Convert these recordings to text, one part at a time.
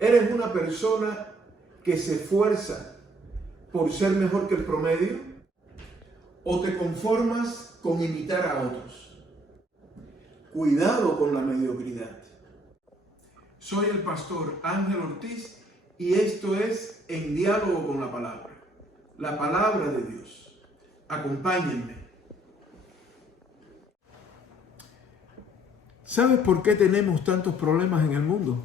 ¿Eres una persona que se esfuerza por ser mejor que el promedio? ¿O te conformas con imitar a otros? Cuidado con la mediocridad. Soy el pastor Ángel Ortiz y esto es En Diálogo con la palabra de Dios. Acompáñenme. ¿Sabes por qué tenemos tantos problemas en el mundo?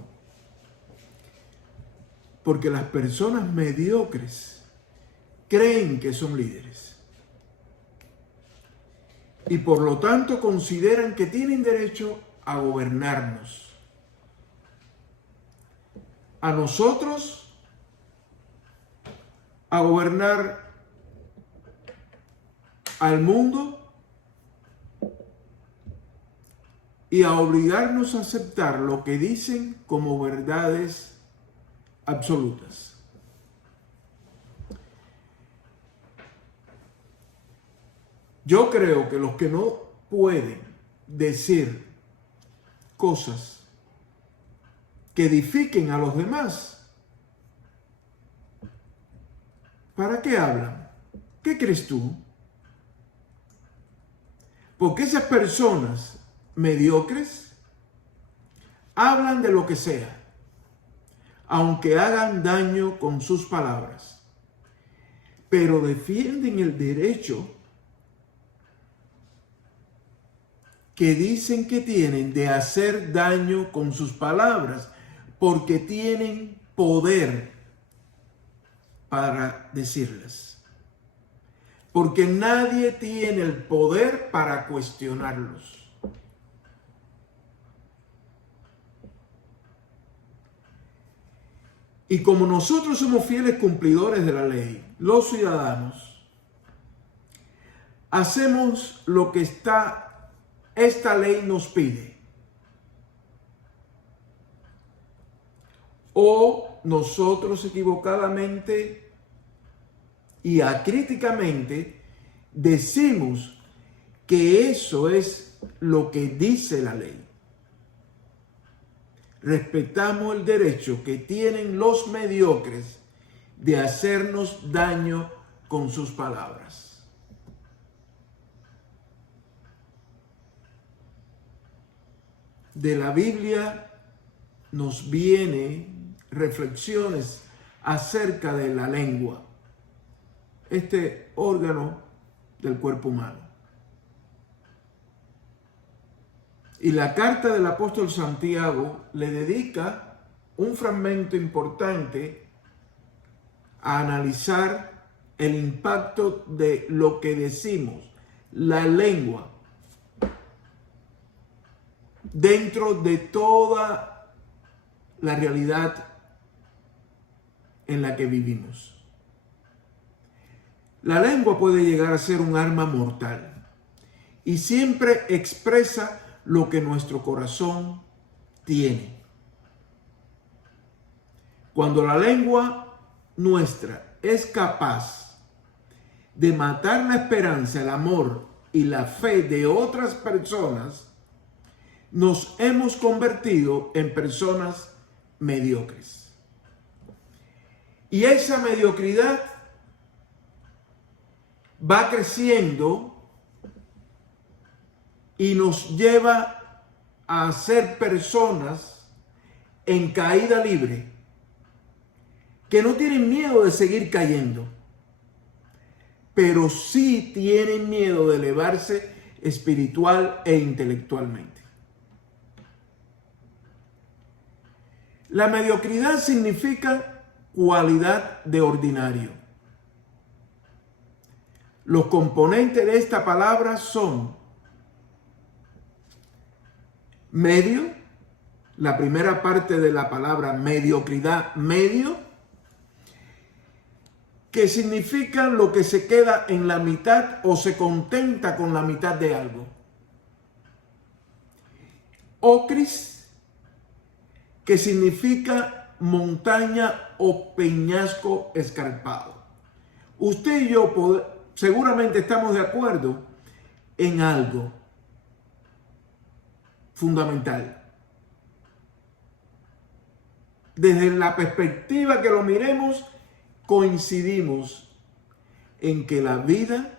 Porque las personas mediocres creen que son líderes y por lo tanto consideran que tienen derecho a gobernarnos. A nosotros a gobernar al mundo y a obligarnos a aceptar lo que dicen como verdades absolutas. Yo creo que los que no pueden decir cosas que edifiquen a los demás, ¿para qué hablan? ¿Qué crees tú? Porque esas personas mediocres hablan de lo que sea, aunque hagan daño con sus palabras, pero defienden el derecho que dicen que tienen de hacer daño con sus palabras, porque tienen poder para decirlas. Porque nadie tiene el poder para cuestionarlos. Y como nosotros somos fieles cumplidores de la ley, los ciudadanos, hacemos lo que esta ley nos pide. O nosotros equivocadamente y acríticamente decimos que eso es lo que dice la ley. Respetamos el derecho que tienen los mediocres de hacernos daño con sus palabras. De la Biblia nos vienen reflexiones acerca de la lengua, este órgano del cuerpo humano. Y la carta del apóstol Santiago le dedica un fragmento importante a analizar el impacto de lo que decimos, la lengua, dentro de toda la realidad en la que vivimos. La lengua puede llegar a ser un arma mortal y siempre expresa lo que nuestro corazón tiene. Cuando la lengua nuestra es capaz de matar la esperanza, el amor y la fe de otras personas, nos hemos convertido en personas mediocres. Y esa mediocridad va creciendo y nos lleva a ser personas en caída libre, que no tienen miedo de seguir cayendo, pero sí tienen miedo de elevarse espiritual e intelectualmente. La mediocridad significa cualidad de ordinario. Los componentes de esta palabra son medio, la primera parte de la palabra mediocridad, medio, que significa lo que se queda en la mitad o se contenta con la mitad de algo. Ocris, que significa montaña o peñasco escarpado. Usted y yo seguramente estamos de acuerdo en algo fundamental. desde la perspectiva que lo miremos, coincidimos en que la vida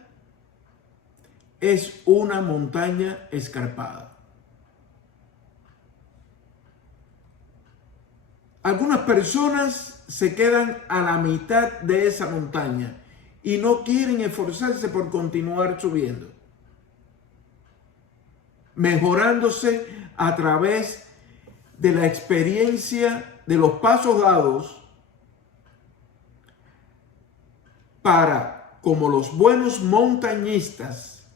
es una montaña escarpada. Algunas personas se quedan a la mitad de esa montaña y no quieren esforzarse por continuar subiendo, mejorándose a través de la experiencia de los pasos dados para, como los buenos montañistas,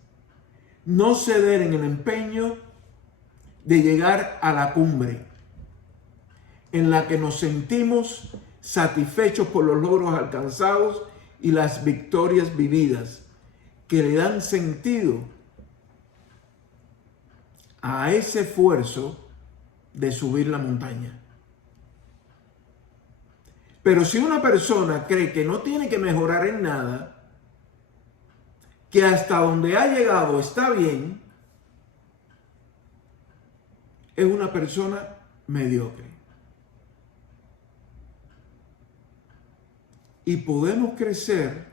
no ceder en el empeño de llegar a la cumbre, en la que nos sentimos satisfechos por los logros alcanzados y las victorias vividas, que le dan sentido a ese esfuerzo de subir la montaña. Pero si una persona cree que no tiene que mejorar en nada, que hasta donde ha llegado está bien, es una persona mediocre. Y podemos crecer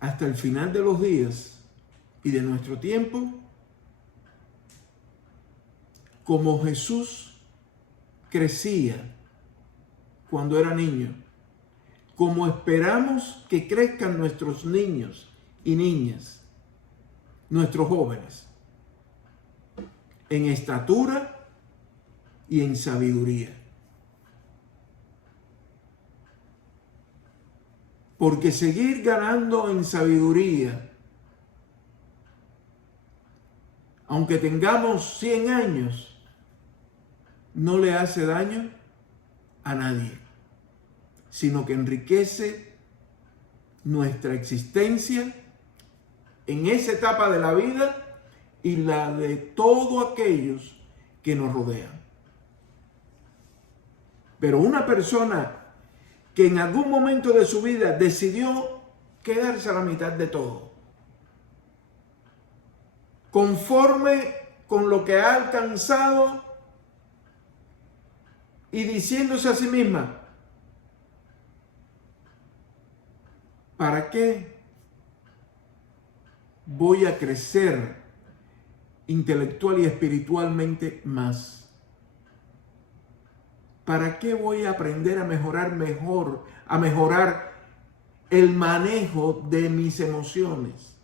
hasta el final de los días y de nuestro tiempo como Jesús crecía cuando era niño, como esperamos que crezcan nuestros niños y niñas, nuestros jóvenes, en estatura y en sabiduría. Porque seguir ganando en sabiduría, aunque tengamos 100 años, no le hace daño a nadie, sino que enriquece nuestra existencia en esa etapa de la vida y la de todos aquellos que nos rodean. Pero una persona que en algún momento de su vida decidió quedarse a la mitad de todo, conforme con lo que ha alcanzado y diciéndose a sí misma, ¿para qué voy a crecer intelectual y espiritualmente más? ¿Para qué voy a aprender a mejorar el manejo de mis emociones?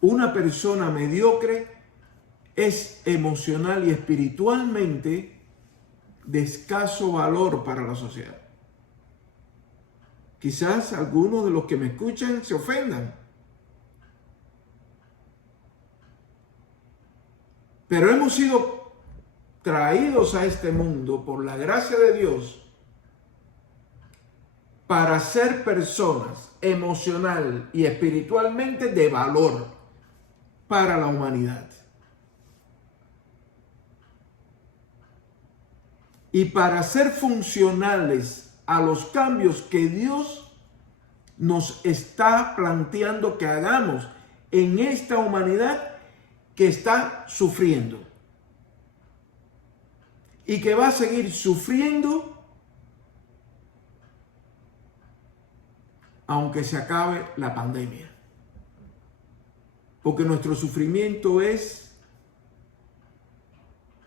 Una persona mediocre es emocional y espiritualmente de escaso valor para la sociedad. Quizás algunos de los que me escuchan se ofendan, pero hemos sido traídos a este mundo por la gracia de Dios para ser personas emocional y espiritualmente de valor para la humanidad. Y para ser funcionales a los cambios que Dios nos está planteando que hagamos en esta humanidad que está sufriendo y que va a seguir sufriendo aunque se acabe la pandemia. Porque nuestro sufrimiento es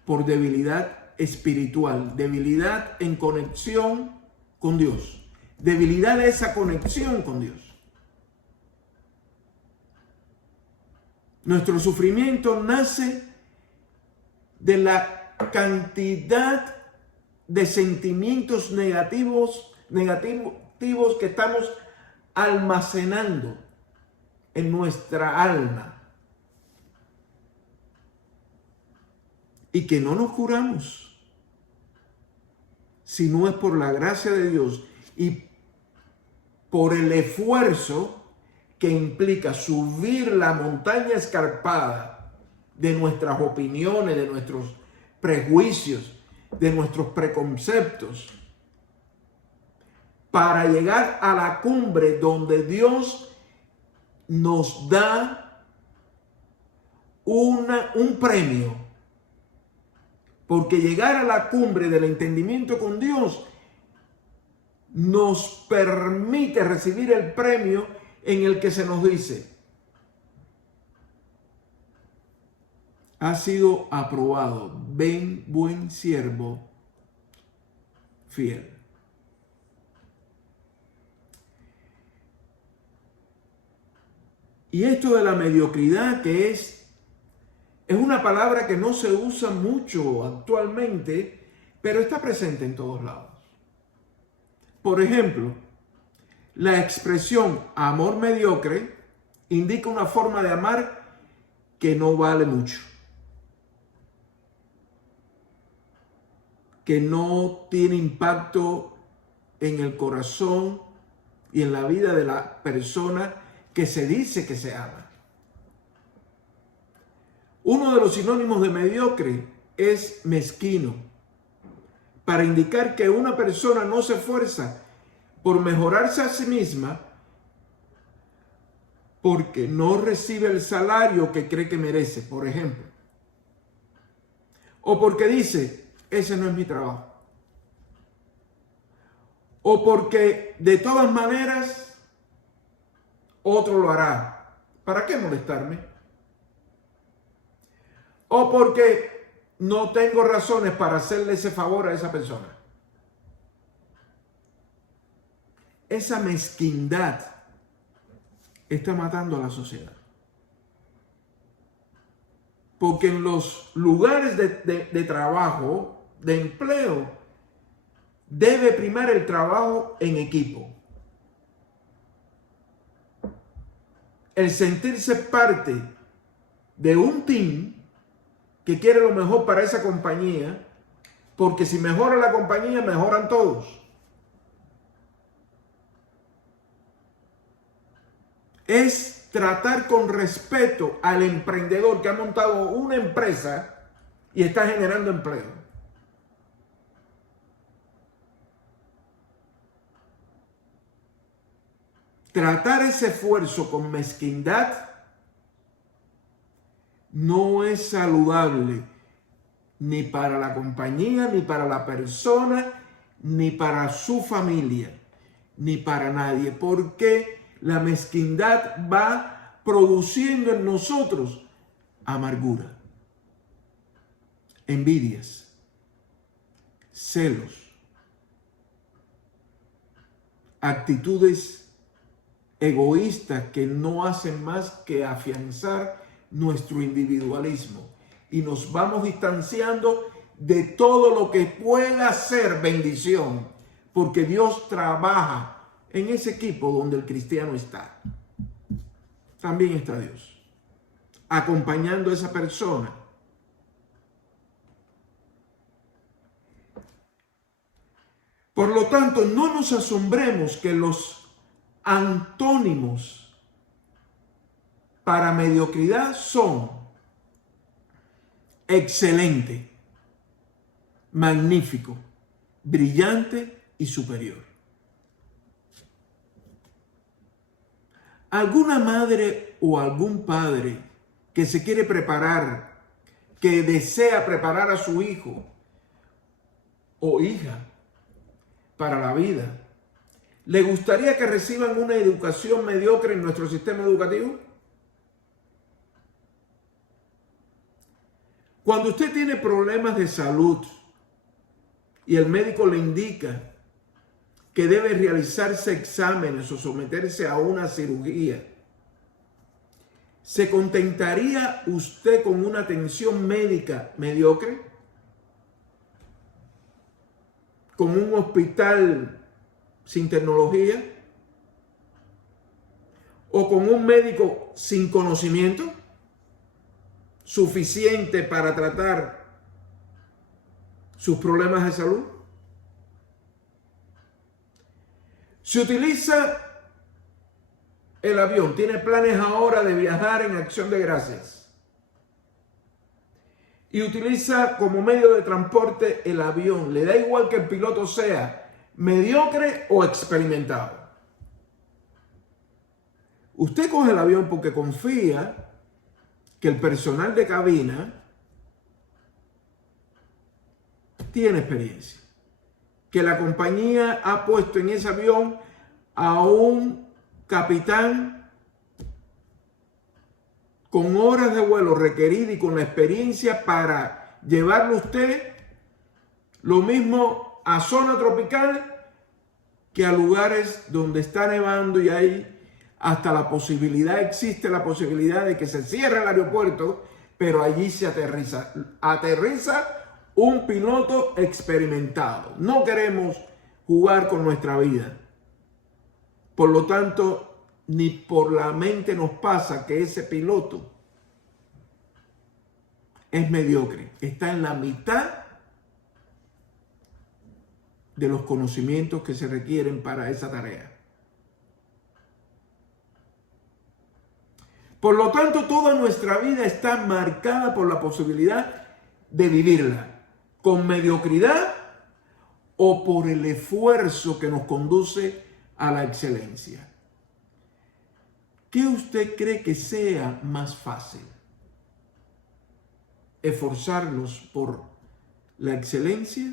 por debilidad espiritual, debilidad en conexión con Dios, debilidad de esa conexión con Dios. Nuestro sufrimiento nace de la cantidad de sentimientos negativos que estamos almacenando en nuestra alma y que no nos curamos si no es por la gracia de Dios y por el esfuerzo que implica subir la montaña escarpada de nuestras opiniones, de nuestros prejuicios, de nuestros preconceptos, para llegar a la cumbre donde Dios nos da un premio Porque llegar a la cumbre del entendimiento con Dios nos permite recibir el premio en el que se nos dice: has sido aprobado, ven buen siervo fiel. Y esto de la mediocridad, que es una palabra que no se usa mucho actualmente, pero está presente en todos lados. Por ejemplo, la expresión amor mediocre indica una forma de amar que no vale mucho, que no tiene impacto en el corazón y en la vida de la persona que se dice que se ama. Uno de los sinónimos de mediocre es mezquino, para indicar que una persona no se esfuerza por mejorarse a sí misma porque no recibe el salario que cree que merece, por ejemplo. O porque dice: ese no es mi trabajo. O porque de todas maneras otro lo hará. ¿Para qué molestarme? O porque no tengo razones para hacerle ese favor a esa persona. Esa mezquindad está matando a la sociedad. Porque en los lugares de trabajo, de empleo, debe primar el trabajo en equipo. El sentirse parte de un team que quiere lo mejor para esa compañía, porque si mejora la compañía, mejoran todos. Es tratar con respeto al emprendedor que ha montado una empresa y está generando empleo. Tratar ese esfuerzo con mezquindad no es saludable ni para la compañía, ni para la persona, ni para su familia, ni para nadie, porque la mezquindad va produciendo en nosotros amargura, envidias, celos, actitudes egoístas que no hacen más que afianzar nuestro individualismo, y nos vamos distanciando de todo lo que pueda ser bendición, porque Dios trabaja en ese equipo donde el cristiano está. También está Dios acompañando a esa persona. Por lo tanto, no nos asombremos que los antónimos para mediocridad son excelente, magnífico, brillante y superior. Alguna madre o algún padre que se quiere preparar, que desea preparar a su hijo o hija para la vida, ¿le gustaría que reciban una educación mediocre en nuestro sistema educativo? Cuando usted tiene problemas de salud y el médico le indica que debe realizarse exámenes o someterse a una cirugía, ¿se contentaría usted con una atención médica mediocre? ¿Con un hospital sin tecnología? ¿O con un médico sin conocimiento suficiente para tratar sus problemas de salud? Se utiliza el avión, tiene planes ahora de viajar en Acción de Gracias, y utiliza como medio de transporte el avión. Le da igual que el piloto sea mediocre o experimentado. Usted coge el avión porque confía que el personal de cabina tiene experiencia, que la compañía ha puesto en ese avión a un capitán con horas de vuelo requeridas y con la experiencia para llevarlo usted lo mismo a zona tropical que a lugares donde está nevando y hay hasta la posibilidad, existe la posibilidad de que se cierre el aeropuerto, pero allí se aterriza. Aterriza un piloto experimentado. No queremos jugar con nuestra vida. Por lo tanto, ni por la mente nos pasa que ese piloto es mediocre. Está en la mitad de los conocimientos que se requieren para esa tarea. Por lo tanto, toda nuestra vida está marcada por la posibilidad de vivirla con mediocridad o por el esfuerzo que nos conduce a la excelencia. ¿Qué usted cree que sea más fácil? ¿Esforzarnos por la excelencia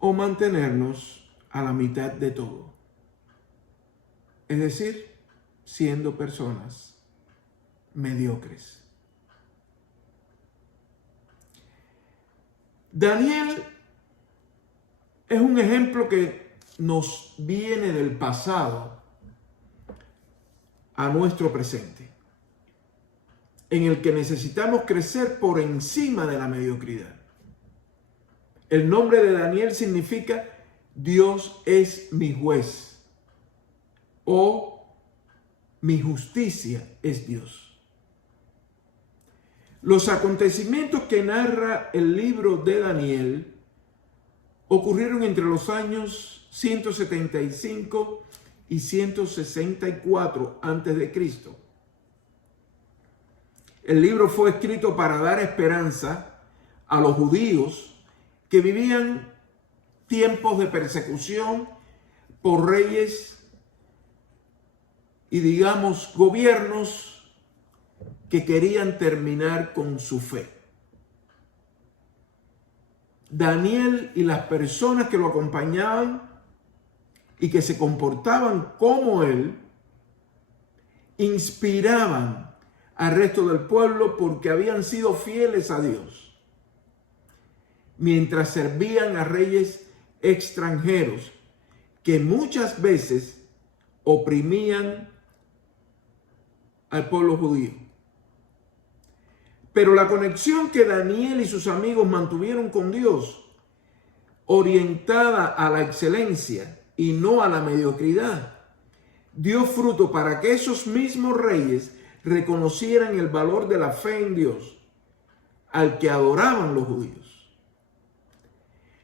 o mantenernos a la mitad de todo? Es decir, siendo personas mediocres. Daniel es un ejemplo que nos viene del pasado a nuestro presente, en el que necesitamos crecer por encima de la mediocridad. El nombre de Daniel significa Dios es mi juez o mi justicia es Dios. Los acontecimientos que narra el libro de Daniel ocurrieron entre los años 175 y 164 a.C. El libro fue escrito para dar esperanza a los judíos que vivían tiempos de persecución por reyes y, digamos, gobiernos que querían terminar con su fe. Daniel y las personas que lo acompañaban y que se comportaban como él, inspiraban al resto del pueblo porque habían sido fieles a Dios, mientras servían a reyes extranjeros que muchas veces oprimían al pueblo judío. Pero la conexión que Daniel y sus amigos mantuvieron con Dios, orientada a la excelencia y no a la mediocridad, dio fruto para que esos mismos reyes reconocieran el valor de la fe en Dios, al que adoraban los judíos.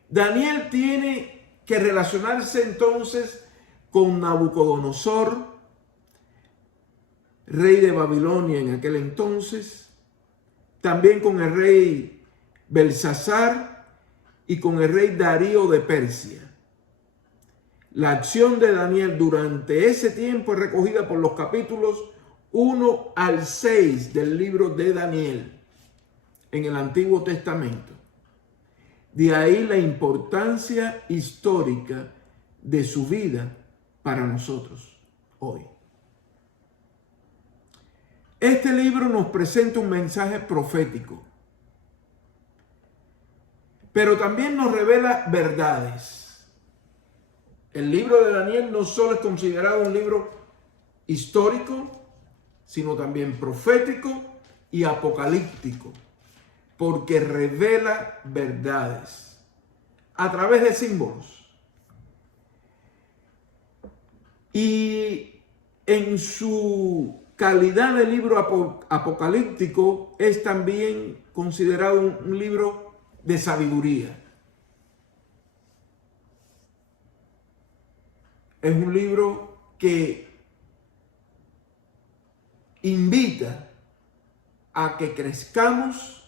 Daniel tiene que relacionarse entonces con Nabucodonosor, rey de Babilonia en aquel entonces, también con el rey Belsasar y con el rey Darío de Persia. La acción de Daniel durante ese tiempo es recogida por los capítulos 1 al 6 del libro de Daniel en el Antiguo Testamento. De ahí la importancia histórica de su vida para nosotros hoy. Este libro nos presenta un mensaje profético, pero también nos revela verdades. El libro de Daniel no solo es considerado un libro histórico, sino también profético y apocalíptico, porque revela verdades a través de símbolos. Y en su calidad de libro apocalíptico es también considerado un libro de sabiduría. Es un libro que invita a que crezcamos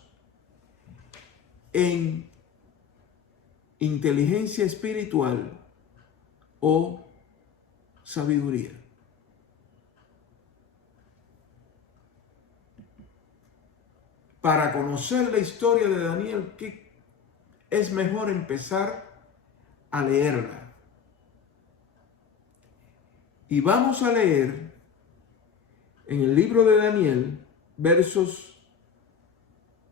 en inteligencia espiritual o sabiduría. para conocer la historia de Daniel, que es mejor empezar a leerla. Y vamos a leer en el libro de Daniel, versos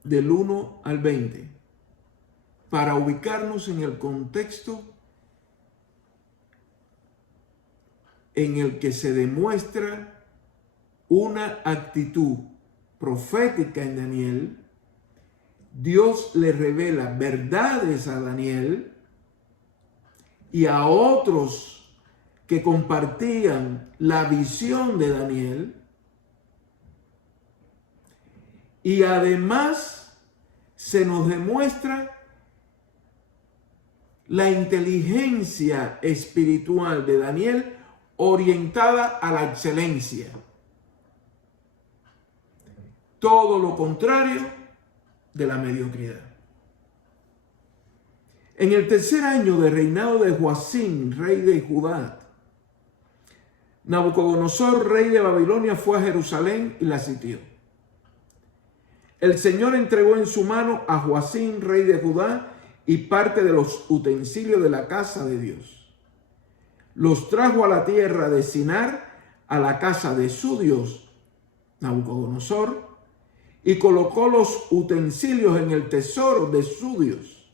del 1 al 20, para ubicarnos en el contexto en el que se demuestra una actitud profética en Daniel. Dios le revela verdades a Daniel y a otros que compartían la visión de Daniel. Y además se nos demuestra la inteligencia espiritual de Daniel orientada a la excelencia. Todo lo contrario de la mediocridad. En el tercer año de reinado de Joacim, rey de Judá, Nabucodonosor, rey de Babilonia, fue a Jerusalén y la sitió. El Señor entregó en su mano a Joacim, rey de Judá, y parte de los utensilios de la casa de Dios. Los trajo a la tierra de Sinar, a la casa de su Dios, Nabucodonosor, y colocó los utensilios en el tesoro de su Dios.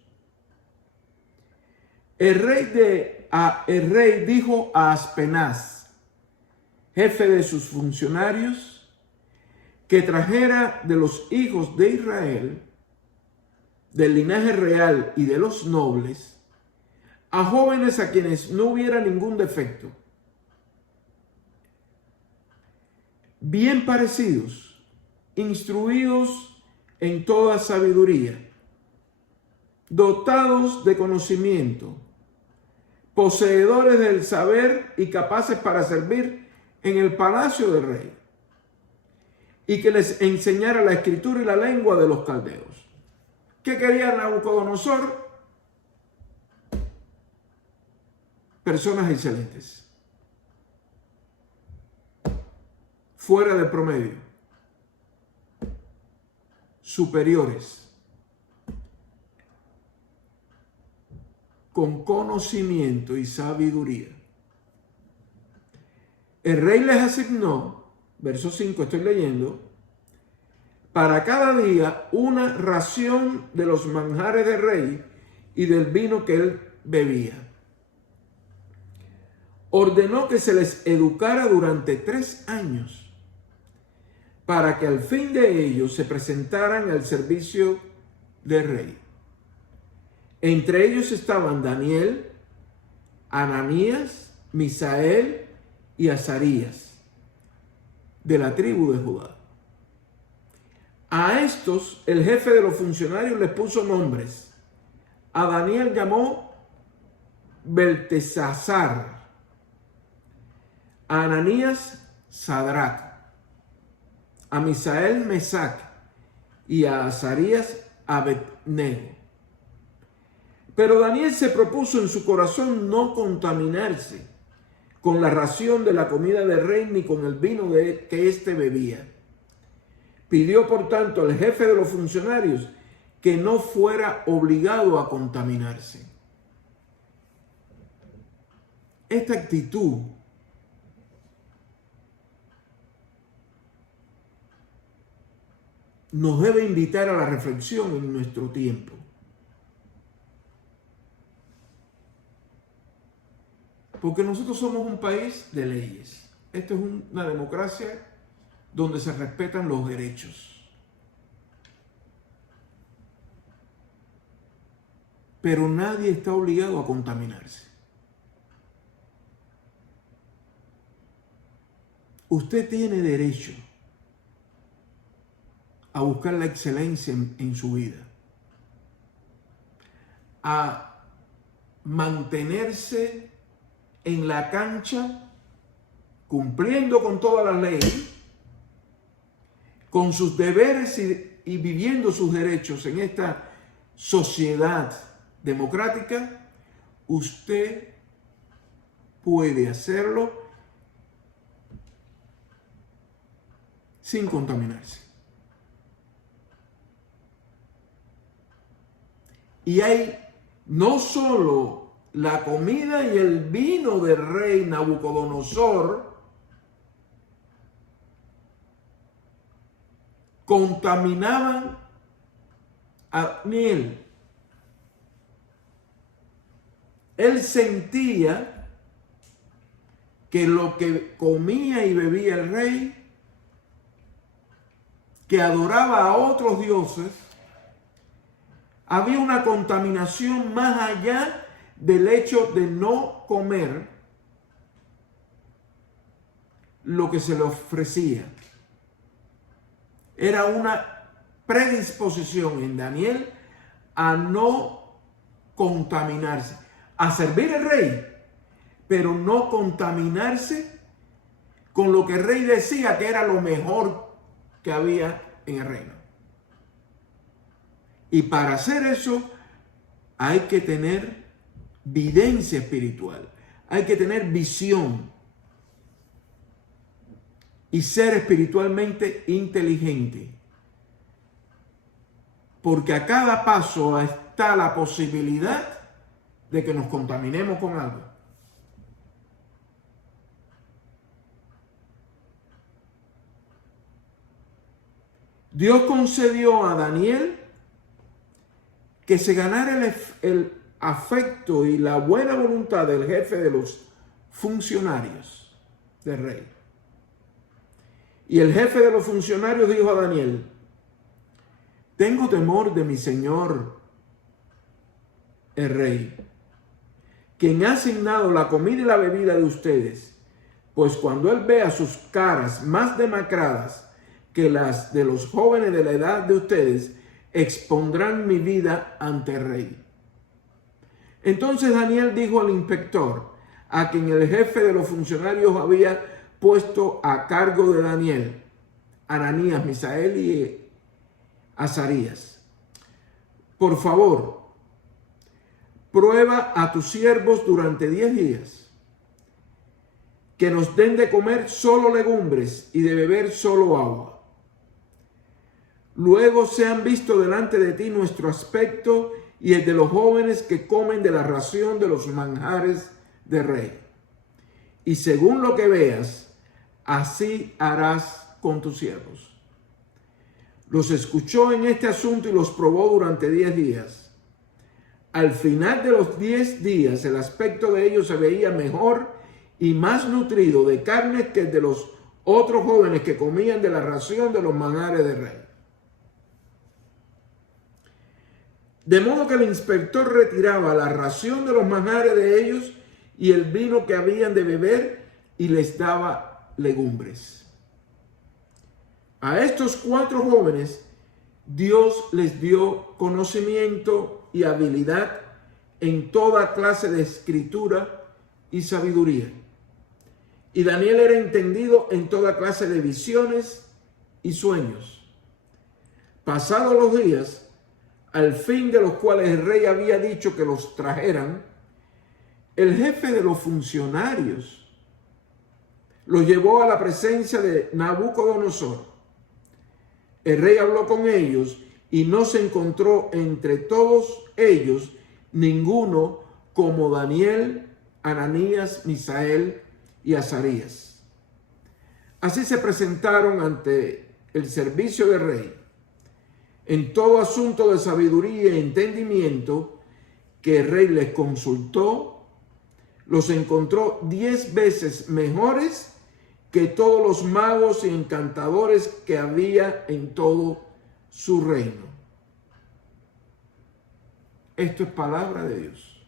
El rey dijo a Aspenaz, jefe de sus funcionarios, que trajera de los hijos de Israel, del linaje real y de los nobles, a jóvenes a quienes no hubiera ningún defecto, bien parecidos, instruidos en toda sabiduría, dotados de conocimiento, poseedores del saber y capaces para servir en el palacio del rey, y que les enseñara la escritura y la lengua de los caldeos. ¿Qué quería Nabucodonosor? Personas excelentes, fuera del promedio, superiores, con conocimiento y sabiduría. El rey les asignó, verso 5 estoy leyendo, para cada día una ración de los manjares del rey y del vino que él bebía. Ordenó que se les educara durante 3 años, para que al fin de ellos se presentaran al servicio del rey. Entre ellos estaban Daniel, Ananías, Misael y Azarías, de la tribu de Judá. A estos el jefe de los funcionarios les puso nombres. A Daniel llamó Beltesazar, a Ananías Sadrach, a Misael Mesac y a Azarías Abednego. Pero Daniel se propuso en su corazón no contaminarse con la ración de la comida del rey ni con el vino que éste bebía. Pidió, por tanto, al jefe de los funcionarios que no fuera obligado a contaminarse. Esta actitud nos debe invitar a la reflexión en nuestro tiempo. Porque nosotros somos un país de leyes. Esto es una democracia donde se respetan los derechos. Pero nadie está obligado a contaminarse. Usted tiene derecho a buscar la excelencia en su vida, a mantenerse en la cancha, cumpliendo con todas las leyes, con sus deberes y viviendo sus derechos en esta sociedad democrática. Usted puede hacerlo sin contaminarse. Y hay no solo la comida y el vino del rey Nabucodonosor contaminaban a Daniel. Él sentía que lo que comía y bebía el rey, que adoraba a otros dioses, había una contaminación más allá del hecho de no comer lo que se le ofrecía. Era una predisposición en Daniel a no contaminarse, a servir al rey, pero no contaminarse con lo que el rey decía que era lo mejor que había en el reino. Y para hacer eso hay que tener videncia espiritual, hay que tener visión y ser espiritualmente inteligente. Porque a cada paso está la posibilidad de que nos contaminemos con algo. Dios concedió a Daniel que se ganara el afecto y la buena voluntad del jefe de los funcionarios del rey. Y el jefe de los funcionarios dijo a Daniel: tengo temor de mi señor el rey, quien ha asignado la comida y la bebida de ustedes, pues cuando él vea sus caras más demacradas que las de los jóvenes de la edad de ustedes, expondrán mi vida ante el rey. Entonces Daniel dijo al inspector, a quien el jefe de los funcionarios había puesto a cargo de Daniel, Ananías, Misael y Azarías: por favor, prueba a tus siervos durante 10 días, que nos den de comer solo legumbres y de beber solo agua. Luego sean visto delante de ti nuestro aspecto y el de los jóvenes que comen de la ración de los manjares del rey. Y según lo que veas, así harás con tus siervos. Los escuchó en este asunto y los probó durante 10 días. Al final de los 10 días, el aspecto de ellos se veía mejor y más nutrido de carne que el de los otros jóvenes que comían de la ración de los manjares del rey. De modo que el inspector retiraba la ración de los manjares de ellos y el vino que habían de beber y les daba legumbres. A estos 4 jóvenes Dios les dio conocimiento y habilidad en toda clase de escritura y sabiduría. Y Daniel era entendido en toda clase de visiones y sueños. Pasados los días, al fin de los cuales el rey había dicho que los trajeran, el jefe de los funcionarios los llevó a la presencia de Nabucodonosor. El rey habló con ellos y no se encontró entre todos ellos ninguno como Daniel, Ananías, Misael y Azarías. Así se presentaron ante el servicio del rey en todo asunto de sabiduría y entendimiento que el rey les consultó. Los encontró 10 veces mejores que todos los magos y encantadores que había en todo su reino. Esto es palabra de Dios.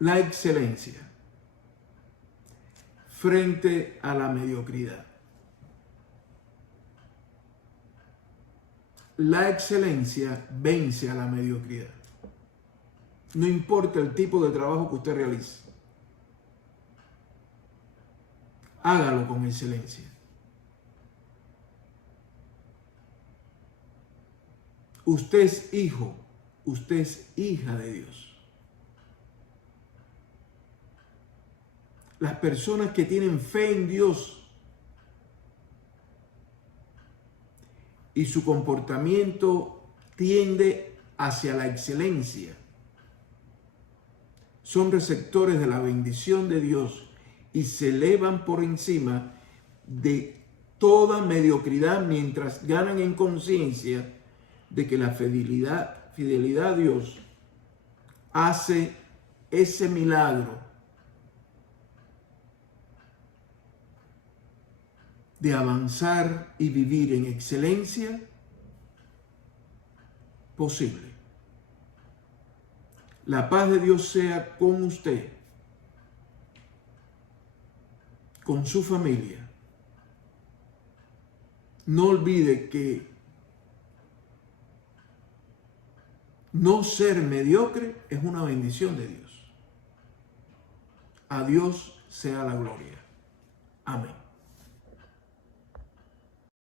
La excelencia frente a la mediocridad. La excelencia vence a la mediocridad. No importa el tipo de trabajo que usted realice. Hágalo con excelencia. Usted es hijo, usted es hija de Dios. las personas que tienen fe en Dios y su comportamiento tiende hacia la excelencia, son receptores de la bendición de Dios y se elevan por encima de toda mediocridad mientras ganan en conciencia de que la fidelidad a Dios hace ese milagro de avanzar y vivir en excelencia posible. La paz de Dios sea con usted, con su familia. No olvide que no ser mediocre es una bendición de Dios. A Dios sea la gloria. Amén.